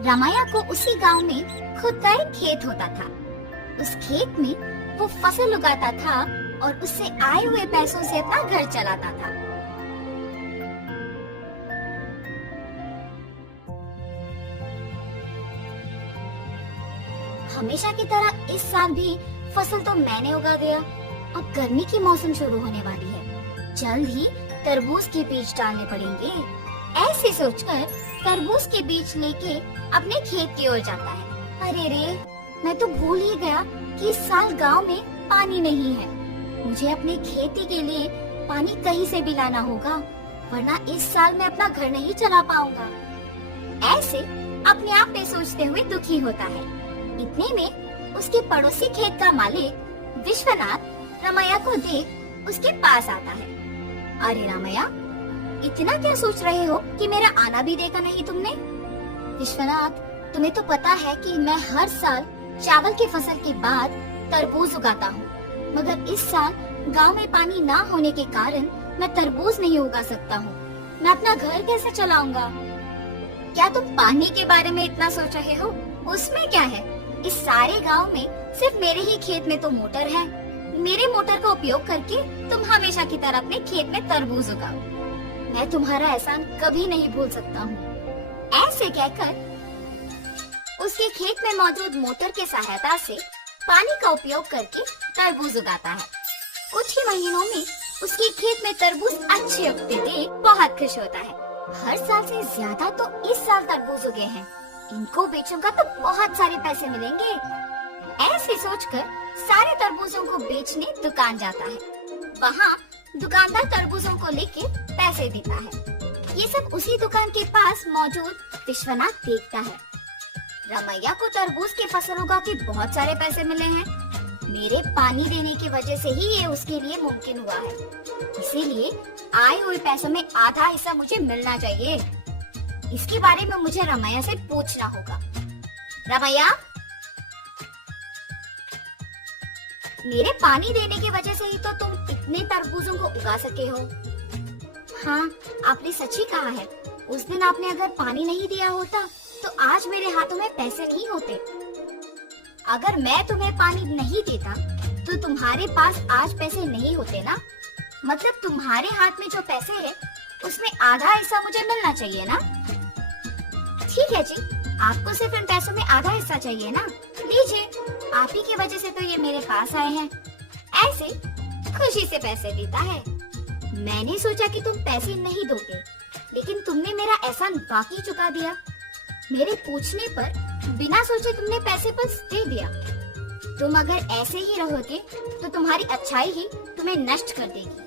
रामाया को उसी गांव में खुद का एक खेत होता था। उस खेत में वो फसल उगाता था और उससे आए हुए पैसों से अपना घर चलाता था। हमेशा की तरह इस साल भी फसल तो मैंने उगा दिया। अब गर्मी की मौसम शुरू होने वाली है, जल्द ही तरबूज के बीज डालने पड़ेंगे। ऐसे सोचकर तरबूज के बीज लेके अपने खेत की ओर जाता है। अरे रे, मैं तो भूल ही गया कि इस साल गांव में पानी नहीं है। मुझे अपने खेती के लिए पानी कहीं से भी लाना होगा, वरना इस साल मैं अपना घर नहीं चला पाऊंगा। ऐसे अपने आप में सोचते हुए दुखी होता है। इतने में उसके पड़ोसी खेत का मालिक विश्वनाथ रामैया को देख उसके पास आता है। अरे रामैया, इतना क्या सोच रहे हो कि मेरा आना भी देखा नहीं तुमने? विश्वनाथ, तुम्हें तो पता है कि मैं हर साल चावल की फसल के बाद तरबूज उगाता हूँ, मगर इस साल गांव में पानी ना होने के कारण मैं तरबूज नहीं उगा सकता हूँ। मैं अपना घर कैसे चलाऊंगा? क्या तुम पानी के बारे में इतना सोच रहे हो? उसमें क्या है, इस सारे गांव में सिर्फ मेरे ही खेत में तो मोटर है। मेरे मोटर का उपयोग करके तुम हमेशा की तरह अपने खेत में तरबूज उगाओ। मैं तुम्हारा एहसान कभी नहीं भूल सकता हूँ। ऐसे कहकर उसके खेत में मौजूद मोटर के सहायता से पानी का उपयोग करके तरबूज उगाता है। कुछ ही महीनों में उसके खेत में तरबूज अच्छे उगते देख बहुत खुश होता है। हर साल से ज्यादा तो इस साल तरबूज उगे हैं, इनको बेचूंगा तो बहुत सारे पैसे मिलेंगे। ऐसे सोचकर सारे तरबूजों को बेचने दुकान जाता है। वहाँ दुकानदार तरबूजों को लेके पैसे देता है। ये सब उसी दुकान के पास मौजूद विश्वनाथ देखता है। रामैया को तरबूज की फसल उगा के बहुत सारे पैसे मिले हैं। मेरे पानी देने की वजह से ही ये उसके लिए मुमकिन हुआ है, इसीलिए आए हुए पैसों में आधा हिस्सा मुझे मिलना चाहिए। इसके बारे में मुझे रामैया से पूछना होगा। रामैया, मेरे पानी देने की वजह से ही तो तुम इतने तरबूजों को उगा सके हो। हाँ, आपने सच ही कहा है। उस दिन आपने अगर पानी नहीं दिया होता तो आज मेरे हाथों में पैसे नहीं होते। अगर मैं तुम्हें पानी नहीं देता तो तुम्हारे पास आज पैसे नहीं होते ना। मतलब तुम्हारे हाथ में जो पैसे है उसमें आधा हिस्सा मुझे मिलना चाहिए ना। ठीक है जी, आपको सिर्फ इन पैसों में आधा हिस्सा चाहिए ना, लीजिए, आप ही की वजह से तो ये मेरे पास आए हैं। ऐसे खुशी से पैसे देता है। मैंने सोचा कि तुम पैसे नहीं दोगे, लेकिन तुमने मेरा एहसान वाकई चुका दिया। मेरे पूछने पर बिना सोचे तुमने पैसे बस दे दिया। तुम अगर ऐसे ही रहोगे तो तुम्हारी अच्छाई ही तुम्हें नष्ट कर देगी।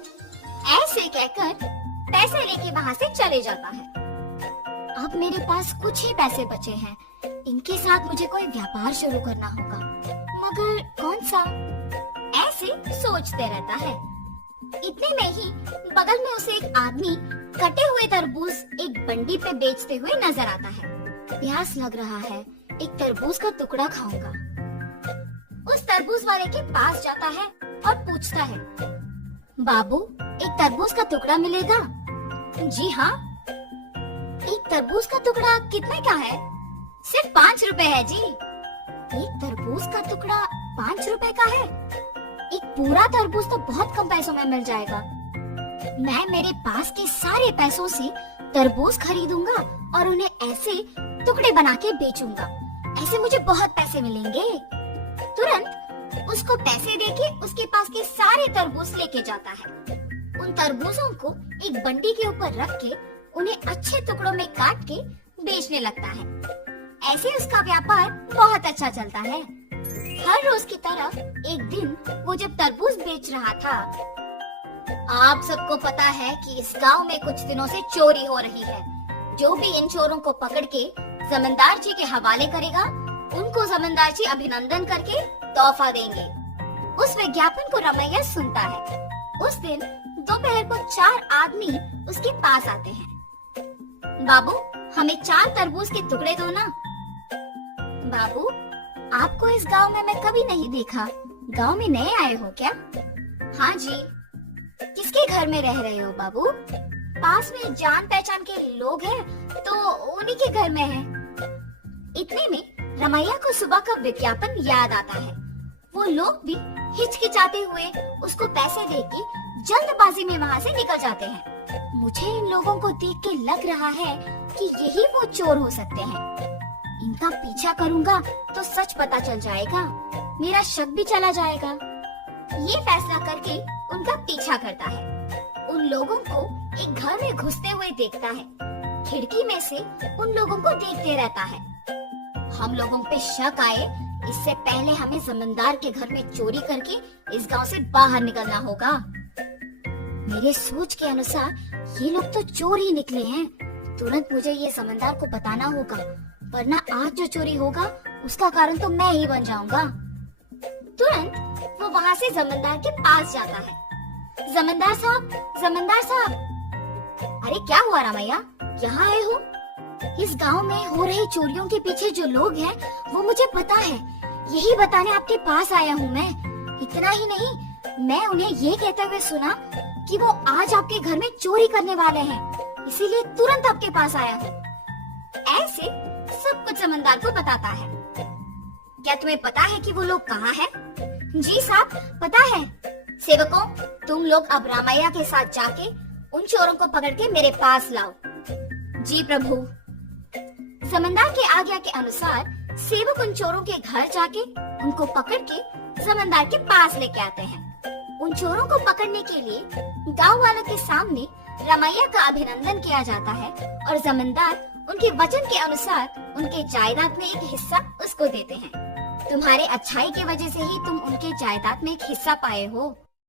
ऐसे कहकर पैसे लेके वहाँ से चले जाता है। अब मेरे पास कुछ ही पैसे बचे हैं, इनके साथ मुझे कोई व्यापार शुरू करना होगा, मगर कौन सा? ऐसे सोचते रहता है। इतने में ही बगल में उसे एक आदमी कटे हुए तरबूज एक बंडी पे बेचते हुए नजर आता है। प्यास लग रहा है, एक तरबूज का टुकड़ा खाऊंगा। उस तरबूज वाले के पास जाता है और पूछता है, बाबू, एक तरबूज का टुकड़ा मिलेगा? जी हाँ। एक तरबूज का टुकड़ा कितने का है? सिर्फ 5 रुपए है जी। एक तरबूज का टुकड़ा 5 रुपए का है? एक पूरा तरबूज तो बहुत कम पैसों में मिल जाएगा। मैं मेरे पास के सारे पैसों से तरबूज खरीदूंगा और उन्हें ऐसे टुकड़े बना के बेचूंगा। ऐसे मुझे बहुत पैसे मिलेंगे। तुरंत उसको पैसे देके उसके पास के सारे तरबूज लेके जाता है। उन तरबूजों को एक बंडी के ऊपर रख के उन्हें अच्छे टुकड़ों में काट के बेचने लगता है। ऐसे उसका व्यापार बहुत अच्छा चलता है। हर रोज की तरह एक दिन वो जब तरबूज बेच रहा था, आप सबको पता है कि इस गांव में कुछ दिनों से चोरी हो रही है। जो भी इन चोरों को पकड़ के जमींदार जी के हवाले करेगा, उनको जमींदार जी अभिनंदन करके तोहफा देंगे। उस विज्ञापन को रामैया सुनता है। उस दिन दोपहर को 4 आदमी उसके पास आते हैं। बाबू, हमें 4 तरबूज के टुकड़े दो ना। बाबू, आपको इस गांव में मैं कभी नहीं देखा। गांव में नए आए हो क्या? हाँ जी। किसके घर में रह रहे हो बाबू? पास में जान पहचान के लोग हैं तो उन्हीं के घर में है। इतने में रमैया को सुबह का विज्ञापन याद आता है। वो लोग भी हिचकिचाते हुए उसको पैसे देके जल्दबाजी में वहाँ से निकल जाते हैं। मुझे इन लोगों को देख के लग रहा है कि यही वो चोर हो सकते हैं। इनका पीछा करूंगा तो सच पता चल जाएगा, मेरा शक भी चला जाएगा। ये फैसला करके उनका पीछा करता है। उन लोगों को एक घर में घुसते हुए देखता है। खिड़की में से उन लोगों को देखते रहता है। हम लोगों पे शक आए इससे पहले हमें जमींदार के घर में चोरी करके इस गांव से बाहर निकलना होगा। मेरे सोच के अनुसार ये लोग तो चोर ही निकले हैं। तुरंत मुझे ये जमींदार को बताना होगा, वरना आज जो चोरी होगा उसका कारण तो मैं ही बन जाऊंगा। तुरंत वो वहाँ से जमींदार के पास जाता है। जमींदार साहब, जमींदार साहब। अरे क्या हुआ रमैया, यहाँ आए हो? इस गांव में हो रही चोरियों के पीछे जो लोग हैं वो मुझे पता है, यही बताने आपके पास आया हूँ मैं। इतना ही नहीं, मैं उन्हें ये कहते हुए सुना कि वो आज आपके घर में चोरी करने वाले हैं, इसीलिए तुरंत आपके पास आया हूँ। ऐसे सब कुछ जमींदार को बताता है। क्या तुम्हें पता है कि वो लोग कहाँ हैं? जी साहब, पता है। सेवकों, तुम लोग अब रामैया के साथ जाके उन चोरों को पकड़ के मेरे पास लाओ। जी प्रभु। जमींदार के आज्ञा के अनुसार सेवक उन चोरों के घर जाके उनको पकड़ के जमींदार के पास लेके आते हैं। उन चोरों को पकड़ने के लिए गांव वालों के सामने रमैया का अभिनंदन किया जाता है और जमींदार उनके वचन के अनुसार उनके जायदाद में एक हिस्सा उसको देते हैं। तुम्हारे अच्छाई की वजह से ही तुम उनके जायदाद में एक हिस्सा पाए हो।